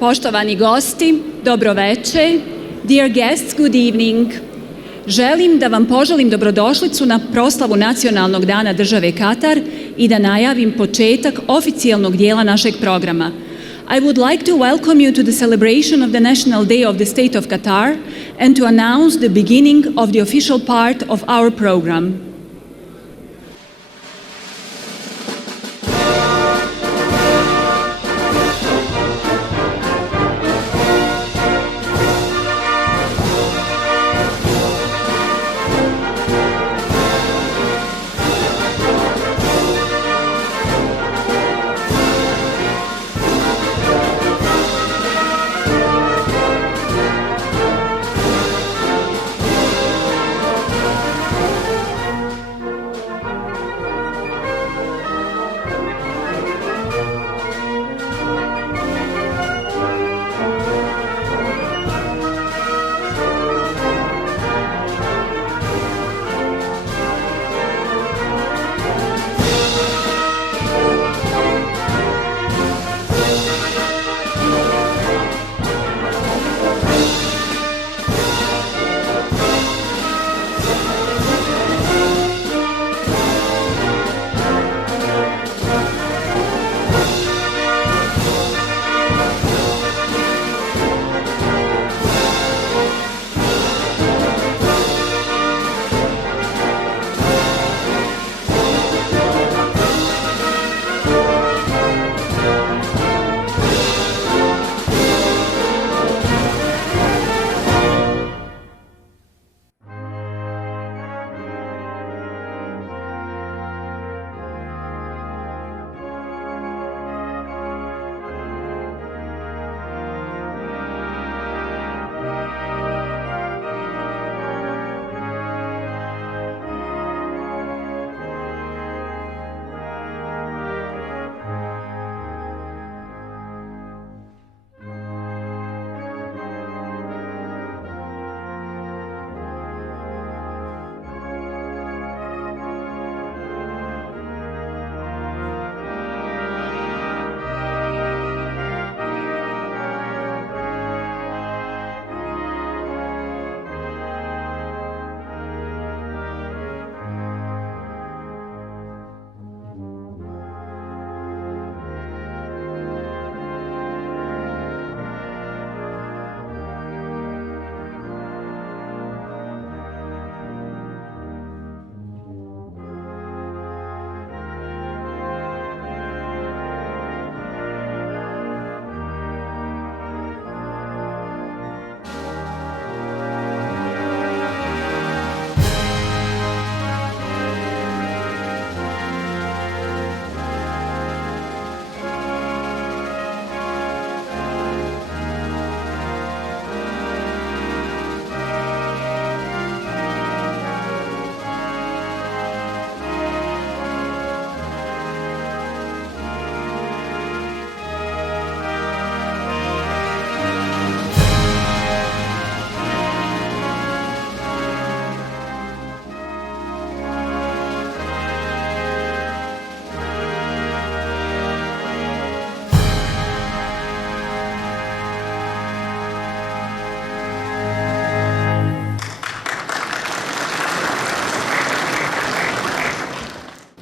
Poštovani gosti, dobro veče. Dear guests, good evening. Želim da vam poželim dobrodošlicu na proslavu Nacionalnog dana države Katar i da najavim početak oficijalnog dijela našeg programa. I would like to welcome you to the celebration of the National Day of the State of Qatar and to announce the beginning of the official part of our program.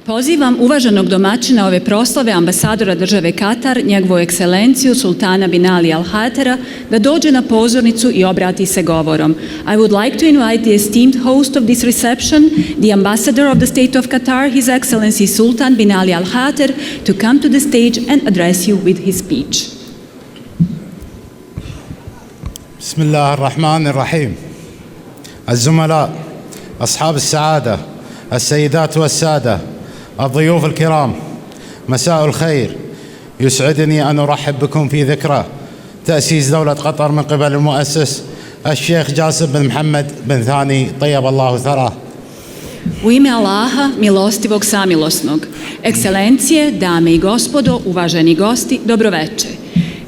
Pozivam uvaženog domaćina ove proslave, ambasadora države Katar, njegovu ekscelenciju Sultana bin Ali Al Hatera, da dođe na pozornicu i obrati se govorom. I would like to invite the esteemed host of this reception, the ambassador of the State of Qatar, His Excellency Sultan bin Ali Al Hater, to come to the stage and address you with his speech. بسم الله الرحمن الرحيم. الزملاء، أصحاب السعادة، السيدات والسادة، الضيوف الكرام، مساء الخير. يسعدني أن أرحب بكم في ذكرى تأسيس دولة قطر من قبل المؤسس الشيخ جاسم بن محمد بن ثاني طيب الله ثراه. U ime Allaha, milostivog samilosnog, ekscelencije, dame i gospodo, uvaženi gosti, dobroveče.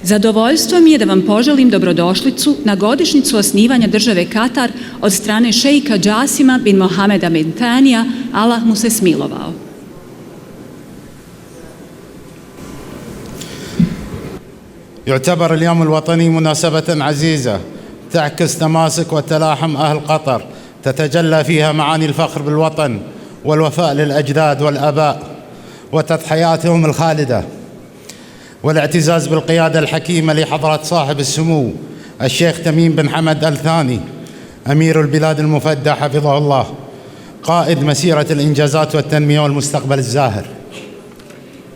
Zadovoljstvo mi je da vam poželim dobrodošlicu na godišnjicu osnivanja države Katar od strane šejka Džasima bin Mohameda bin Thanija, Allah mu se smilovao. يعتبر اليوم الوطني مناسبة عزيزة تعكس تماسك وتلاحم أهل قطر، تتجلى فيها معاني الفخر بالوطن والوفاء للأجداد والآباء وتضحياتهم الخالدة، والاعتزاز بالقيادة الحكيمة لحضرة صاحب السمو الشيخ تميم بن حمد آل ثاني أمير البلاد المفدى حفظه الله، قائد مسيرة الإنجازات والتنمية والمستقبل الزاهر.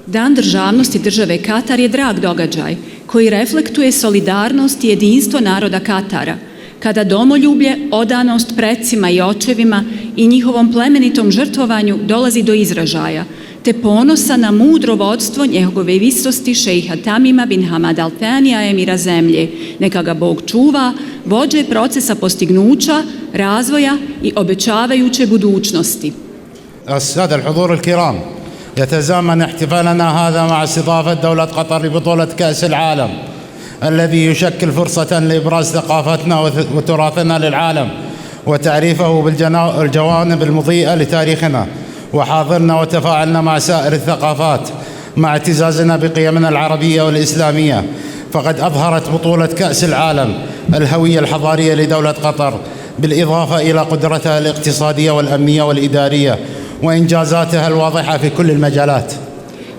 Dan državnosti države Katar je drag događaj koji reflektuje solidarnost i jedinstvo naroda Katara, kada domoljublje, odanost precima i očevima i njihovom plemenitom žrtvovanju dolazi do izražaja, te ponosa na mudro vodstvo njegove visosti šejha Tamima bin Hamad Al Thanija emira zemlje, neka ga Bog čuva, vođe procesa postignuća, razvoja i obećavajuće budućnosti. السادة الحضور الكرام، يتزامن احتفالنا هذا مع استضافة دولة قطر لبطولة كأس العالم الذي يشكل فرصة لإبراز ثقافتنا وتراثنا للعالم وتعريفه بالجوانب المضيئة لتاريخنا وحاضرنا وتفاعلنا مع سائر الثقافات مع اعتزازنا بقيمنا العربية والإسلامية. فقد أظهرت بطولة كأس العالم الهوية الحضارية لدولة قطر بالإضافة إلى قدرتها الاقتصادية والأمنية والإدارية وإنجازاتها الواضحة في كل المجالات.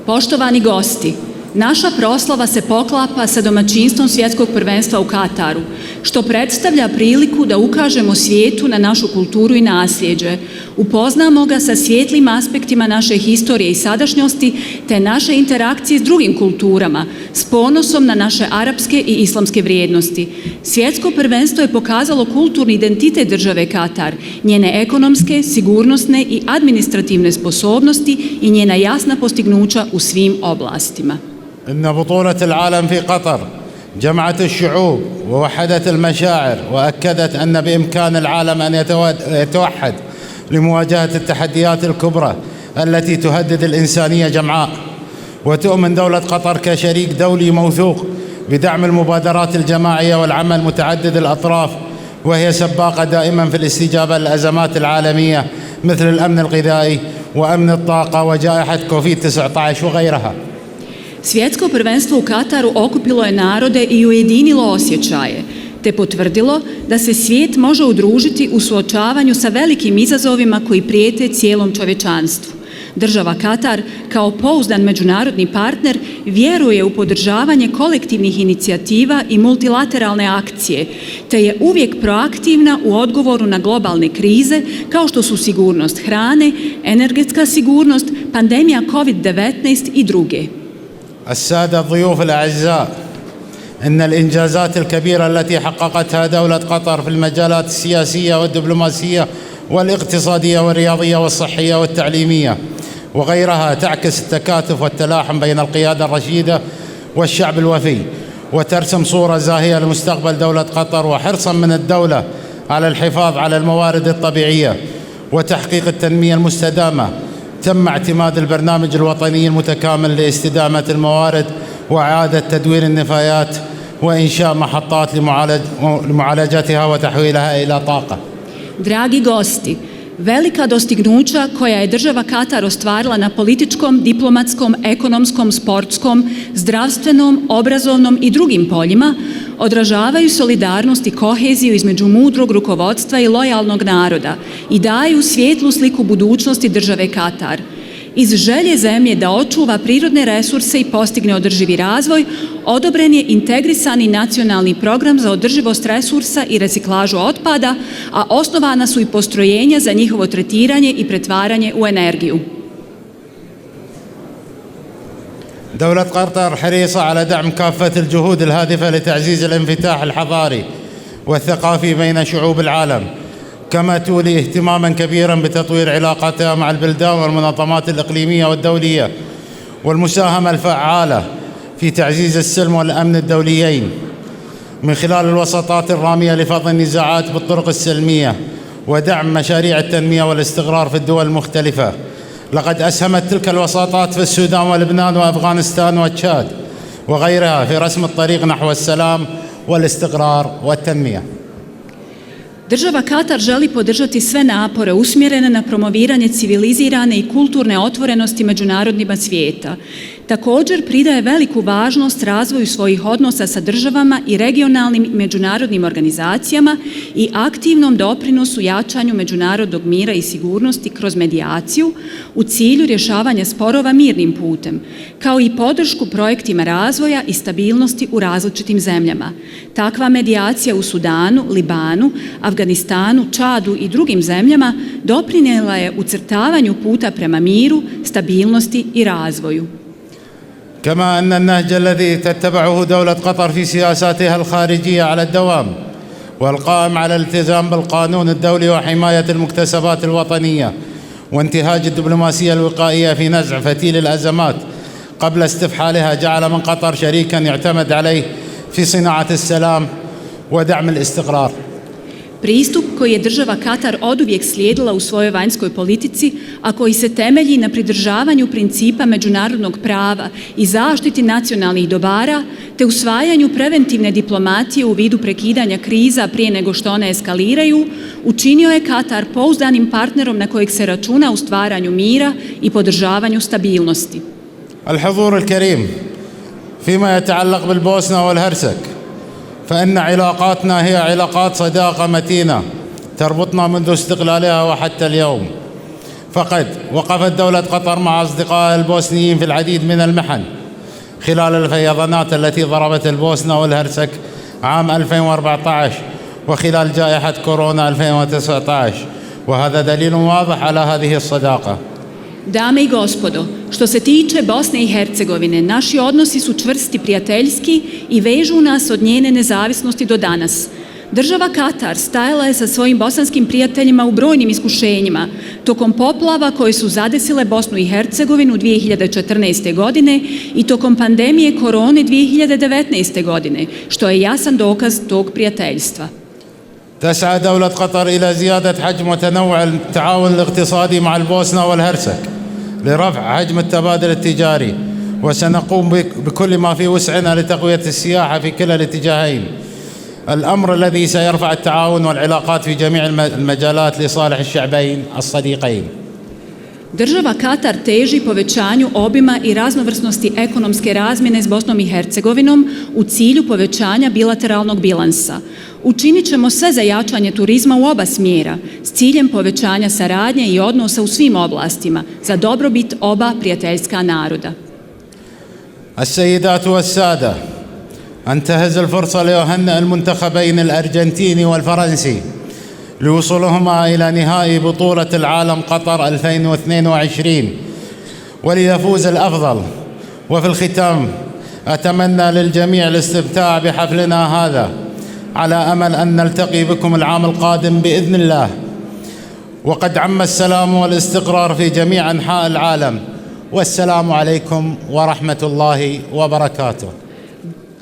Poštovani gosti, naša proslava se poklapa sa domaćinstvom svjetskog prvenstva u Kataru, što predstavlja priliku da ukažemo svijetu na našu kulturu i nasljeđe, upoznamo ga sa svijetlim aspektima naše historije i sadašnjosti, te naše interakcije s drugim kulturama, s ponosom na naše arapske i islamske vrijednosti. Svjetsko prvenstvo je pokazalo kulturni identitet države Katar, njene ekonomske, sigurnosne i administrativne sposobnosti i njena jasna postignuća u svim oblastima. إن بطولة العالم في قطر جمعت الشعوب ووحدت المشاعر وأكدت أن بإمكان العالم أن يتوحد لمواجهة التحديات الكبرى التي تهدد الإنسانية جمعاء. وتؤمن دولة قطر كشريك دولي موثوق بدعم المبادرات الجماعية والعمل متعدد الأطراف، وهي سباقة دائما في الاستجابة للأزمات العالمية مثل الأمن الغذائي وأمن الطاقة وجائحة كوفيد-19 وغيرها. Svjetsko prvenstvo u Kataru okupilo je narode i ujedinilo osjećaje, te potvrdilo da se svijet može udružiti u suočavanju sa velikim izazovima koji prijete cijelom čovječanstvu. Država Katar, kao pouzdan međunarodni partner, vjeruje u podržavanje kolektivnih inicijativa i multilateralne akcije, te je uvijek proaktivna u odgovoru na globalne krize kao što su sigurnost hrane, energetska sigurnost, pandemija COVID-19 i druge. السادة الضيوف الأعزاء، إن الإنجازات الكبيرة التي حققتها دولة قطر في المجالات السياسية والدبلوماسية والاقتصادية والرياضية والصحية والتعليمية وغيرها تعكس التكاتف والتلاحم بين القيادة الرشيدة والشعب الوفي، وترسم صورة زاهية لمستقبل دولة قطر وحرصا من الدولة على الحفاظ على الموارد الطبيعية وتحقيق التنمية المستدامة. تم اعتماد البرنامج الوطني المتكامل لاستدامة الموارد وإعادة تدوير النفايات وإنشاء محطات لمعالجتها وتحويلها إلى طاقة. Dragi gosti, velika dostignuća koja je država Katar ostvarila na političkom, diplomatskom, ekonomskom, sportskom, zdravstvenom, obrazovnom i drugim poljima odražavaju solidarnost i koheziju između mudrog rukovodstva i lojalnog naroda i daju svijetlu sliku budućnosti države Katar. Iz želje zemlje da očuva prirodne resurse i postigne održivi razvoj, odobren je integrisani nacionalni program za održivost resursa i reciklažu otpada, a osnovana su i postrojenja za njihovo tretiranje i pretvaranje u energiju. دولة قطر حريصة على دعم كافة الجهود الهادفة لتعزيز الانفتاح الحضاري والثقافي بين شعوب العالم، كما تولي اهتماما كبيرا بتطوير علاقاتها مع البلدان والمنظمات الإقليمية والدولية والمساهمة الفعالة في تعزيز السلم والأمن الدوليين من خلال الوساطات الرامية لفض النزاعات بالطرق السلمية ودعم مشاريع التنمية والاستقرار في الدول المختلفة. لقد أسهمت تلك الوساطات في السودان ولبنان وأفغانستان وتشاد وغيرها في رسم الطريق نحو السلام والاستقرار والتنمية. Država Katar želi podržati sve napore usmjerene na promoviranje civilizirane i kulturne otvorenosti međunarodnima svijeta. Također pridaje veliku važnost razvoju svojih odnosa sa državama i regionalnim i međunarodnim organizacijama i aktivnom doprinosu jačanju međunarodnog mira i sigurnosti kroz medijaciju u cilju rješavanja sporova mirnim putem, kao i podršku projektima razvoja i stabilnosti u različitim zemljama. Takva medijacija u Sudanu, Libanu, Afganistanu, Čadu i drugim zemljama doprinijela je ucrtavanju puta prema miru, stabilnosti i razvoju. كما أن النهج الذي تتبعه دولة قطر في سياساتها الخارجية على الدوام والقائم على الالتزام بالقانون الدولي وحماية المكتسبات الوطنية وانتهاج الدبلوماسية الوقائية في نزع فتيل الأزمات قبل استفحالها جعل من قطر شريكا يعتمد عليه في صناعة السلام ودعم الاستقرار. Pristup koji je država Katar oduvijek slijedila u svojoj vanjskoj politici, a koji se temelji na pridržavanju principa međunarodnog prava i zaštiti nacionalnih dobara, te usvajanju preventivne diplomatije u vidu prekidanja kriza prije nego što one eskaliraju, učinio je Katar pouzdanim partnerom na kojeg se računa u stvaranju mira i podržavanju stabilnosti. الحضور الكريم فيما يتعلق بالبوسنة والهرسك فإن علاقاتنا هي علاقات صداقة متينة تربطنا منذ استقلالها وحتى اليوم. فقد وقفت دولة قطر مع أصدقائها البوسنيين في العديد من المحن خلال الفيضانات التي ضربت البوسنة والهرسك عام 2014 وخلال جائحة كورونا 2019 وهذا دليل واضح على هذه الصداقة. Dame i gospodo, što se tiče Bosne i Hercegovine, naši odnosi su čvrsti, prijateljski i vežu nas od njene nezavisnosti do danas. Država Katar stajala je sa svojim bosanskim prijateljima u brojnim iskušenjima tokom poplava koje su zadesile Bosnu i Hercegovinu 2014. godine i tokom pandemije korone 2019. godine, što je jasan dokaz tog prijateljstva. تسعى دولة قطر إلى زيادة حجم وتنوع التعاون الاقتصادي مع البوسنة والهرسك لرفع حجم التبادل التجاري وسنقوم بكل ما في وسعنا لتقوية السياحة في كلا الاتجاهين الأمر الذي سيرفع التعاون والعلاقات في جميع المجالات لصالح الشعبين الصديقين. Država Katar teži povećanju obima i raznovrsnosti ekonomske razmjene s Bosnom i Hercegovinom u cilju povećanja bilateralnog bilansa. Učinit ćemo sve za jačanje turizma u oba smjera s ciljem povećanja saradnje i odnosa u svim oblastima za dobrobit oba prijateljska naroda. السيدات والسادة أنتهز الفرصة لأهنئ المنتخبين الأرجنتيني والفرنسي لوصولهما إلى نهائي بطولة العالم قطر 2022 وليفوز الأفضل. وفي الختام أتمنى للجميع الاستمتاع بحفلنا هذا على أمل أن نلتقي بكم العام القادم بإذن الله وقد عم السلام والاستقرار في جميع أنحاء العالم والسلام عليكم ورحمة الله وبركاته.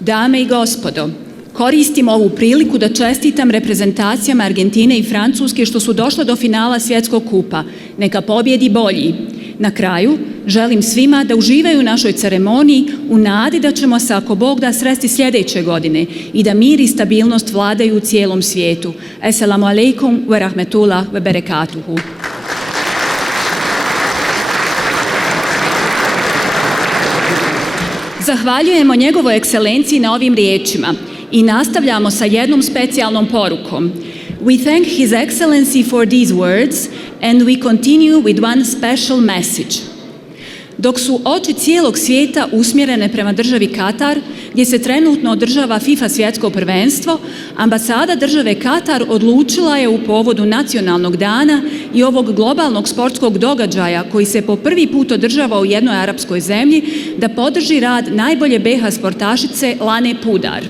Dame i gospodo, koristim ovu priliku da čestitam reprezentacijama Argentine i Francuske što su došle do finala svjetskog kupa. Neka pobjedi bolji. Na kraju, želim svima da uživaju u našoj ceremoniji u nadi da ćemo se, ako Bog da, sresti sljedeće godine i da mir i stabilnost vladaju u cijelom svijetu. Assalamu alaikum wa rahmetullah wa barakatuhu. Zahvaljujemo njegovoj ekscelenciji na ovim riječima i nastavljamo sa jednom specijalnom porukom. We thank His Excellency for these words and we continue with one special message. Dok su oči cijelog svijeta usmjerene prema državi Katar, gdje se trenutno održava FIFA svjetsko prvenstvo, ambasada države Katar odlučila je u povodu nacionalnog dana i ovog globalnog sportskog događaja koji se po prvi put održava u jednoj arapskoj zemlji da podrži rad najbolje BiH sportašice Lane Pudar.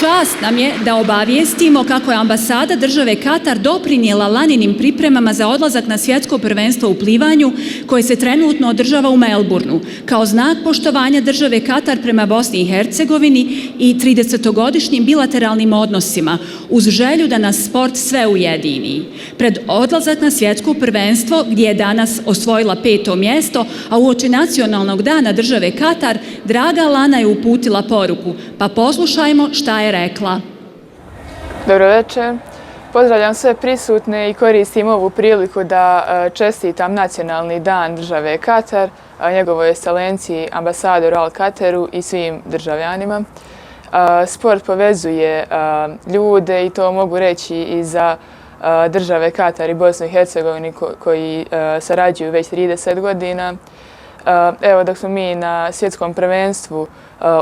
Čast nam je da obavijestimo kako je ambasada države Katar doprinijela Laninim pripremama za odlazak na svjetsko prvenstvo u plivanju koje se trenutno održava u Melbourneu, kao znak poštovanja države Katar prema Bosni i Hercegovini i 30-godišnjim bilateralnim odnosima, uz želju da nas sport sve ujedini. Pred odlazak na svjetsko prvenstvo, gdje je danas osvojila 5. mjesto, a uoči nacionalnog dana države Katar, Draga Lana je uputila poruku, pa poslušajmo šta je rekla. Dobro večer. Pozdravljam sve prisutne i koristim ovu priliku da čestitam Nacionalni dan države Katar, njegovoj ekscelenciji ambasadoru Al Kateru i svim državljanima. Sport povezuje ljude i to mogu reći i za države Katar i Bosnu i Hercegovini koji sarađuju već 30 godina. Evo, dok smo mi na svjetskom prvenstvu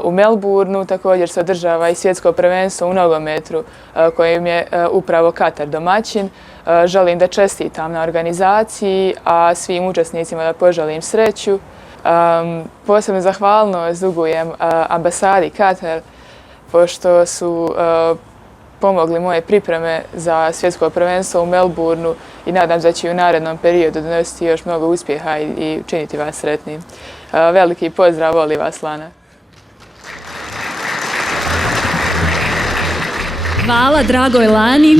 u Melbourneu, također se održava i svjetsko prvenstvo u nogometu kojim je upravo Katar domaćin. Želim da čestitam na organizaciji, a svim učesnicima da poželim sreću. Posebno zahvalnost dugujem ambasadi Katar, pošto su pomogli moje pripreme za svjetsko prvenstvo u Melbourneu i nadam se da će u narednom periodu donositi još mnogo uspjeha i učiniti vas sretnim. Veliki pozdrav, voli vas Lana. Hvala dragoj Lani.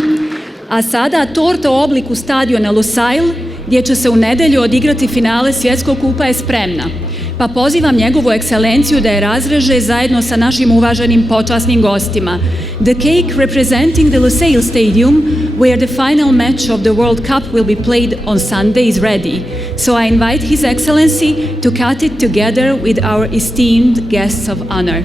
A sada torta u obliku stadiona Lusail, gdje će se u nedjelju odigrati finale Svjetskog kupa, je spremna. Pa pozivam njegovu ekscelenciju da je razreže zajedno sa našim uvaženim počasnim gostima. The cake representing the Lusail Stadium, where the final match of the World Cup will be played on Sunday, is ready. So I invite His Excellency to cut it together with our esteemed guests of honor.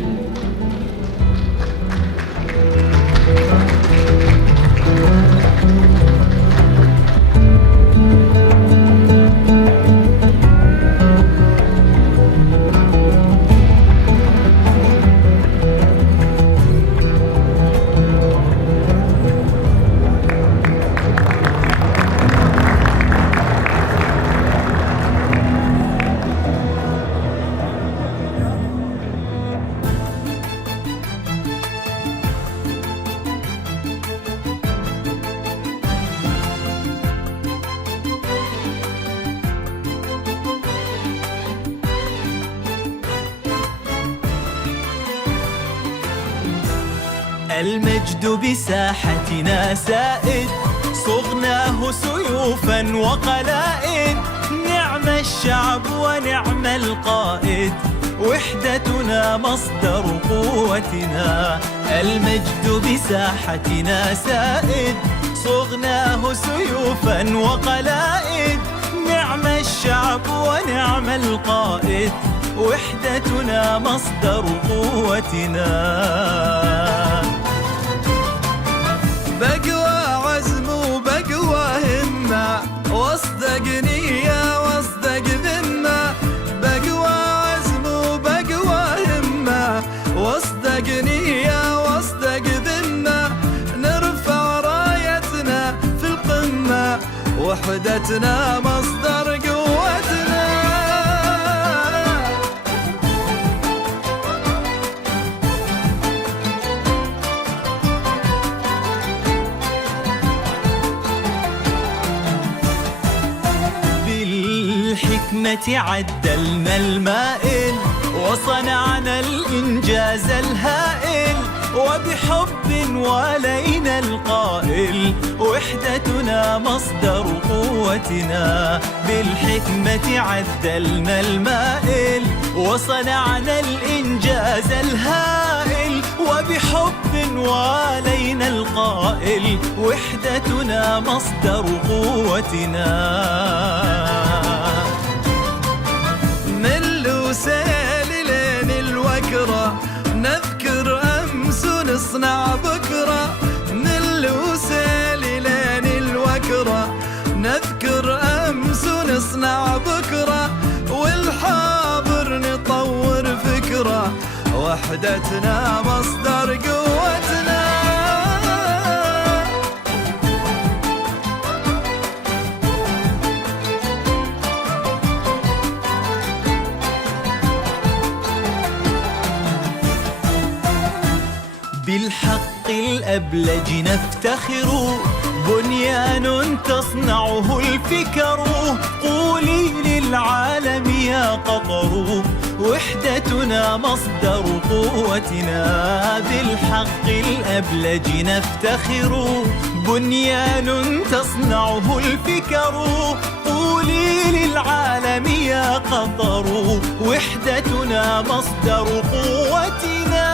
المجد بساحتنا سائد، صغناه سيوفا وقلائد. نعم الشعب ونعم القائد، وحدتنا مصدر قوتنا. المجد بساحتنا سائد، صغناه سيوفا وقلائد. نعم الشعب ونعم القائد، وحدتنا مصدر قوتنا. بقوى عزم وبقوى همة، واصدق نية واصدق ذمة. بقوى عزم وبقوى همة، واصدق نية واصدق ذمة. نرفع رايتنا في القمة، وحدتنا مصدر قوتنا. بالحكمة عدلنا المائل، وصنعنا الإنجاز الهائل. وبحب والينا القائل، وحدتنا مصدر قوتنا. بالحكمة عدلنا المائل، وصنعنا الإنجاز الهائل. وبحب والينا القائل، وحدتنا مصدر قوتنا. من لوسيل لين الوكرة، نذكر أمس ونصنع بكرة. من لوسيل لين الوكرة، نذكر أمس ونصنع بكرة. والحاضر نطور فكرة، وحدتنا مصدر قوتنا. بالحق الأبلج نفتخر، بنيان تصنعه الفكر. قولي للعالم يا قطر، وحدتنا مصدر قوتنا. بالحق الأبلج نفتخر، بنيان تصنعه الفكر. قولي للعالم يا قطر، وحدتنا مصدر قوتنا.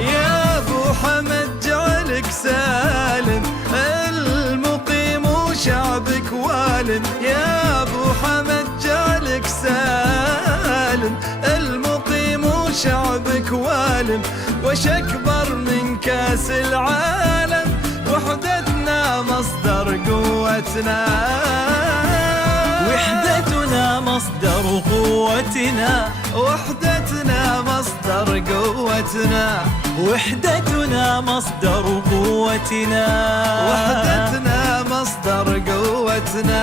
يا أبو حمد جعلك سالم، المقيم وشعبك والم. يا أبو حمد جعلك سالم، المقيم وشعبك والم. وش أكبر من كاس العالم، وحدتنا مصدر قوتنا. وحدتنا مصدر قوتنا، وحدتنا مصدر قوتنا. وحدتنا مصدر قوتنا، وحدتنا مصدر قوتنا.